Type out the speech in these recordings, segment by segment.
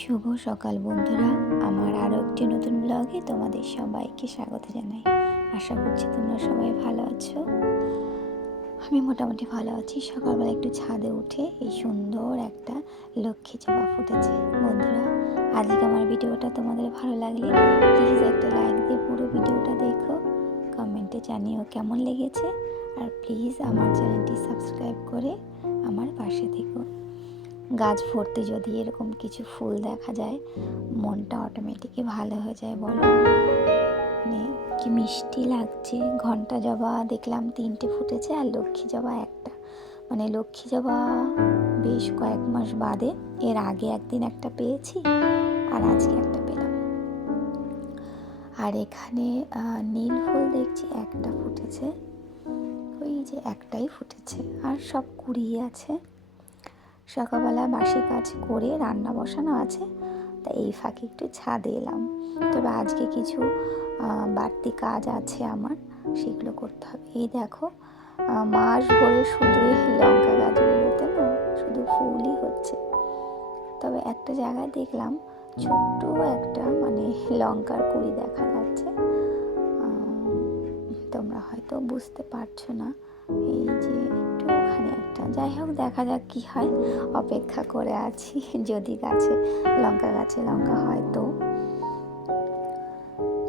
শুভ সকাল বন্ধুরা। আমার আরও একটি নতুন ব্লগে তোমাদের সবাইকে স্বাগত জানাই। আশা করছি তোমরা সবাই ভালো আছো। আমি মোটামুটি ভালো আছি। সকালবেলা একটু ছাদে উঠে এই সুন্দর একটা লক্ষ্মী চাপা ফুটেছে। বন্ধুরা, আজকে আমার ভিডিওটা তোমাদের ভালো লাগলে প্লিজ একটা লাইক দিয়ে পুরো ভিডিওটা দেখো। কমেন্টে জানিও কেমন লেগেছে। আর প্লিজ আমার চ্যানেলটি সাবস্ক্রাইব করে আমার পাশে থেকো। গাছ ভর্তি যদি এরকম কিছু ফুল দেখা যায়, মনটা অটোমেটিকই ভালো হয়ে যায়, বলো। মানে কি মিষ্টি লাগছে। ঘণ্টা জবা দেখলাম তিনটে ফুটেছে আর লক্ষ্মী জবা একটা। মানে লক্ষ্মী জবা বেশ কয়েক মাস বাদে এর আগে একদিন একটা পেয়েছি আর আজকে একটা পেলাম। আর এখানে নীল ফুল দেখছি, একটা ফুটেছে। ওই যে একটাই ফুটেছে। আর সব কুড়িয়ে আছে। সকালবেলা বাসি কাজ করে রান্না বসানো আছে, তা এই ফাঁকে একটু ছাদে এলাম। তবে আজকে কিছু বাড়তি কাজ আছে আমার, সেগুলো করতে হবে। এই দেখো মাস ভরে শুধু এই লঙ্কা গাছগুলোতে না, শুধু ফুলই হচ্ছে। তবে একটা জায়গায় দেখলাম, ছোট্ট একটা মানে লঙ্কার কুড়ি দেখা যাচ্ছে। তোমরা হয়তো বুঝতে পারছ না, এই যে একটুখানি একটা যাই হোক, দেখা যাক কি হয়। অপেক্ষা করে আছি। যদি গাছে লঙ্কা গাছে লঙ্কা হয় তো।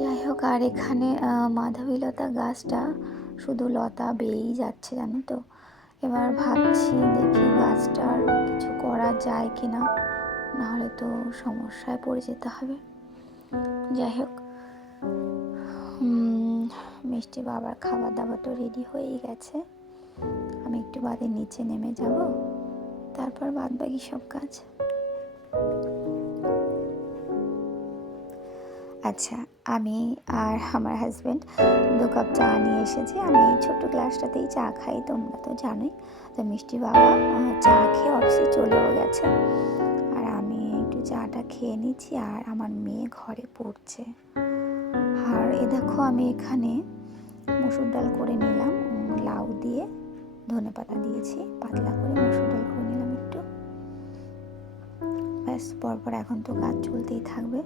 যাই হোক, আর এখানে মাধবীলতা গাছটা শুধু লতা বেয়েই যাচ্ছে, জানো তো। এবার ভাবছি দেখি গাছটার কিছু করা যায় কি না নাহলে তো সমস্যায় পড়ে যেতে হবে। যাই হোক মিষ্টি বাবার খাবার দাবার তো রেডি হয়েই গেছে। আমি একটু বাদে নিচে নেমে যাব, তারপর বাদ বাকি সব কাজ। আচ্ছা আমি আর আমার হাজব্যান্ড দু কাপ চা নিয়ে এসেছি। আমি এই ছোট্ট গ্লাসটাতেই চা খাই, তোমরা তো জানোই। তো মিষ্টি বাবা চা খেয়ে অফিসে চলেও গেছে। আর আমি একটু চাটা খেয়ে নিচ্ছি, আর আমার মেয়ে ঘরে পড়ছে। আর এ দেখো, আমি এখানে মসুর ডাল করে নিলাম লাউ দিয়ে। ধনে পাতা দিয়েছি, পাতলা করে মসুর ডাল করে নিলাম একটু। ব্যাস, পরপর এখন তো কাজ চলতেই থাকবে।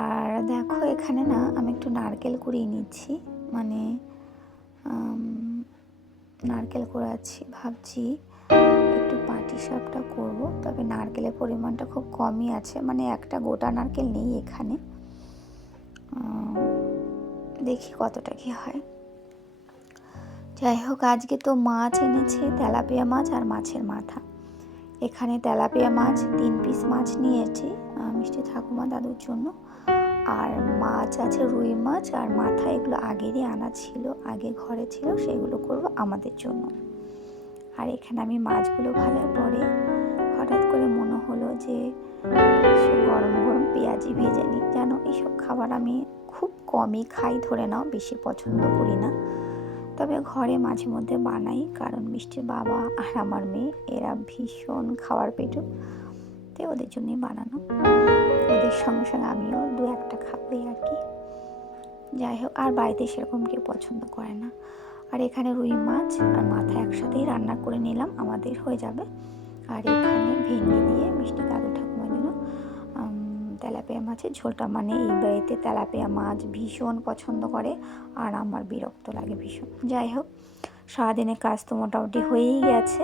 আর দেখো এখানে না আমি একটু নারকেল কুড়িয়ে নিচ্ছি মানে নারকেল কুড়াচ্ছি, ভাবছি একটু পাটি সাপটা করব, তবে নারকেলের পরিমাণটা খুব কমই আছে মানে একটা গোটা নারকেল নেই এখানে। দেখি কতটা কি হয়। যাই হোক আজকে তো মাছ এনেছে তেলাপিয়া মাছ আর মাছের মাথা। এখানে তেলাপিয়া মাছ, তিন পিস মাছ নিয়েছি মিষ্টি ঠাকুমা দাদুর জন্য। আর মাছ আছে, রুই মাছ, আর মাথা এগুলো আগেরই আনা ছিল, আগে ঘরে ছিল, সেগুলো করব আমাদের জন্য। আর এখানে আমি মাছগুলো ভাজার পরে হঠাৎ করে মনে হলো যে গরম গরম পেঁয়াজি ভেজে নিই। যেন এইসব খাবার আমি খুব কমই খাই, ধরে নাও, বেশি পছন্দ করি না। তবে ঘরে মাঝে মধ্যে বানাই, কারণ মিষ্টির বাবা আর আমার মেয়ে, এরা ভীষণ খাওয়ার পেটু। তাই ওদের জন্যই বানানো। ওদের সঙ্গে সঙ্গে আমিও দু একটা খাবোই আর কি। যাই হোক, আর বাড়িতে সেরকম কেউ পছন্দ করে না। আর এখানে রুই মাছ আর মাথা একসাথেই রান্না করে নিলাম, আমাদের হয়ে যাবে। আর এখানে ভেন্ডি দিয়ে মিষ্টি দিল তেলাপিয়া মাছের ঝোলটা মানে এই বাড়িতে তেলাপিয়া মাছ ভীষণ পছন্দ করে আর আমার বিরক্ত লাগে ভীষণ। যাই হোক, সারাদিনের কাজ তো মোটামুটি হয়েই গেছে,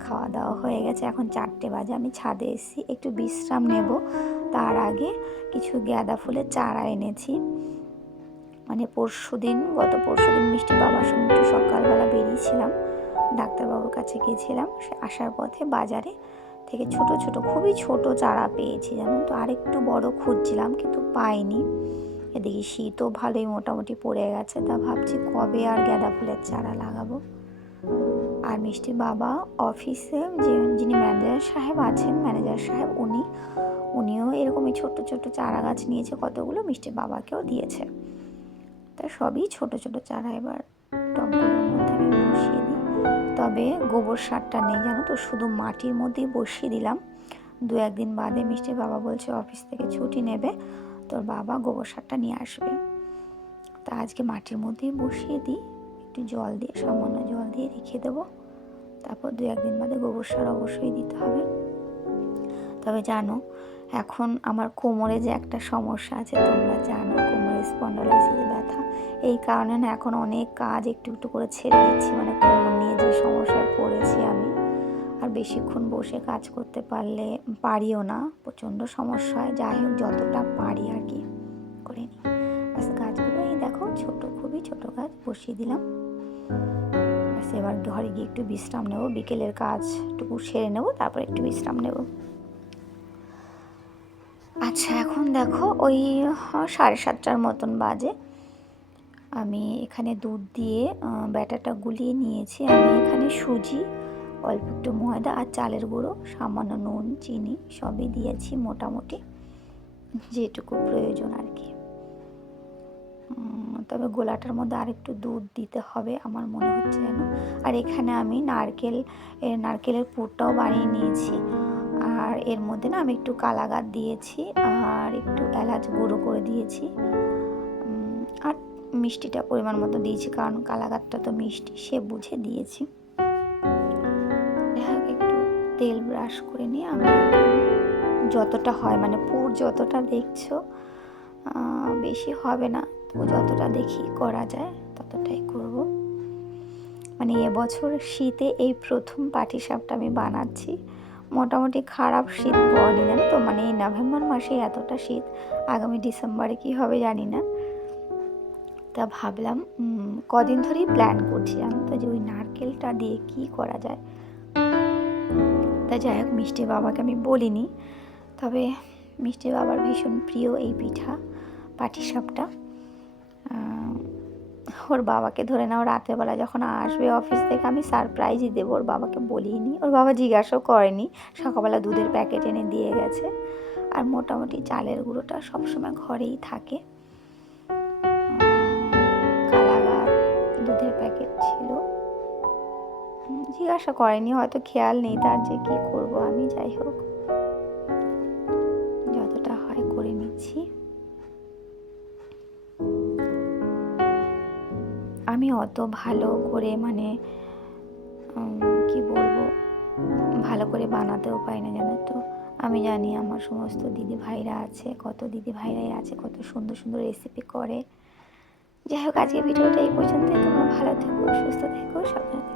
খাওয়া দাওয়া হয়ে গেছে। এখন চারটে বাজে, আমি ছাদে এসেছি, একটু বিশ্রাম নেব। তার আগে কিছু গাঁদা ফুলের চারা এনেছি। মানে পরশু দিন, গত পরশু দিন মিষ্টি বাবার সঙ্গে একটু সকালবেলা বেরিয়েছিলাম। ডাক্তারবাবুর কাছে গিয়েছিলাম, সে আসার পথে বাজারে থেকে ছোট ছোট, খুবই ছোট চারা পেয়েছি, জানো তো? আরেকটু বড় খুঁজছিলাম কিন্তু পাইনি। এদিকে শীতও ভালোই মোটামুটি পড়ে গেছে, তা ভাবছি কবে আর গাঁদা ফুলের চারা লাগাবো। আর মিষ্টির বাবা অফিসে যে যিনি ম্যানেজার সাহেব আছেন, ম্যানেজার সাহেব উনি, উনিও এরকমই ছোট ছোট চারা গাছ নিয়েছে, কতগুলো মিষ্টির বাবাকেও দিয়েছে। তা সবই ছোট ছোট চারা এবার টবগুলোর মধ্যে আমি বসিয়ে তবে গোবর সারটা নেই, জানো তো? শুধু মাটির মধ্যেই বসিয়ে দিলাম। দু একদিন বাদে মিষ্টির বাবা বলছে, অফিস থেকে ছুটি নেবে, তোর বাবা গোবর সারটা নিয়ে আসবে। তা আজকে মাটির মধ্যেই বসিয়ে দিই, একটু জল দিয়ে, সামান্য জল দিয়ে রেখে দেবো। তারপর দু একদিন বাদে গোবর সার অবশ্যই দিতে হবে। তবে জানো, এখন আমার কোমরে যে একটা সমস্যা আছে, তোমরা জানো, কোমরে স্পন্ডলাইসিস ব্যথা। এই কারণে না এখন অনেক কাজ একটু একটু করে ছেড়ে দিচ্ছি। মানে কোমর নিয়ে যে সমস্যায় পড়েছি আমি। আর বেশিক্ষণ বসে কাজ করতে পারলে পারিও না। প্রচণ্ড সমস্যা হয় যাই হোক, যতটা পারি আর কি করে নিই। ব্যাস, গাছগুলো এই দেখো, ছোট, খুবই ছোট গাছ। বসিয়ে দিলাম। এবার ঘরে গিয়ে একটু বিশ্রাম নেব। বিকেলের কাজটুকু সেরে নেব, তারপর একটু বিশ্রাম নেব। আচ্ছা এখন দেখো ওই সাড়ে সাতটার মতন বাজে। আমি এখানে দুধ দিয়ে আহ, ব্যাটারটা গুলিয়ে নিয়েছি। আমি এখানে সুজি অল্প একটু ময়দা আর চালের গুঁড়ো সামান্য নুন চিনি সবই দিয়েছি মোটামুটি যেটুকু প্রয়োজন আর কি। তবে গোলাটার মধ্যে আরেকটু দুধ দিতে হবে আমার মনে হচ্ছে যেন। আর এখানে আমি নারকেল নারকেলের পুরটাও বানিয়ে নিয়েছি। আর এর মধ্যে না আমি একটু কালাগার দিয়েছি আর একটু এলাচ গুঁড়ো করে দিয়েছি। আর মিষ্টিটা পরিমাণ মতো দিয়েছি কারণ কালাগারটা তো মিষ্টি, সে বুঝে দিয়েছি। একটু তেল ব্রাশ করে নিয়ে আমি যতটা হয় মানে পুর যতটা দেখছ বেশি হবে না, তো যতটা দেখি করা যায় ততটাই করব। মানে এবছর শীতে এই প্রথম পাটিসাপটা আমি বানাচ্ছি। মোটামুটি খারাপ শীত পড়েনি, জানো তো? মানে এই নভেম্বর মাসে এতটা শীত, আগামী ডিসেম্বরে কি হবে জানি না। তা ভাবলাম কদিন ধরেই প্ল্যান করছি আমি তো, যে ওই নারকেলটা দিয়ে কি করা যায়। তা যাই হোক, মিষ্টি বাবাকে আমি বলিনি, তবে মিষ্টি বাবার ভীষণ প্রিয় এই পিঠা, পাটিসাপটা। ওর বাবাকে ধরে নাও রাতের বেলা যখন আসবে অফিস থেকে আমি সারপ্রাইজই দেবো ওর বাবাকে বলিনি। ওর বাবা জিজ্ঞাসাও করেনি সকালবেলা দুধের প্যাকেট এনে দিয়ে গেছে। আর মোটামুটি চালের গুঁড়োটা সবসময় ঘরেই থাকে। কালাগার দুধের প্যাকেট ছিল। জিজ্ঞাসা করেনি হয়তো খেয়াল নেই তার যে কি করব আমি যাই হোক। অত ভালো করে মানে কি বলব, ভালো করে বানাতেও পারি না জানো তো। আমি জানি আমার সমস্ত দিদি ভাইরা আছে, কত দিদি ভাইরাই আছে, কত সুন্দর সুন্দর রেসিপি করে। যাই হোক আজকে ভিডিওটা এই পর্যন্ত তোমরা ভালো থেকো, সুস্থ থেকো, সাবধানে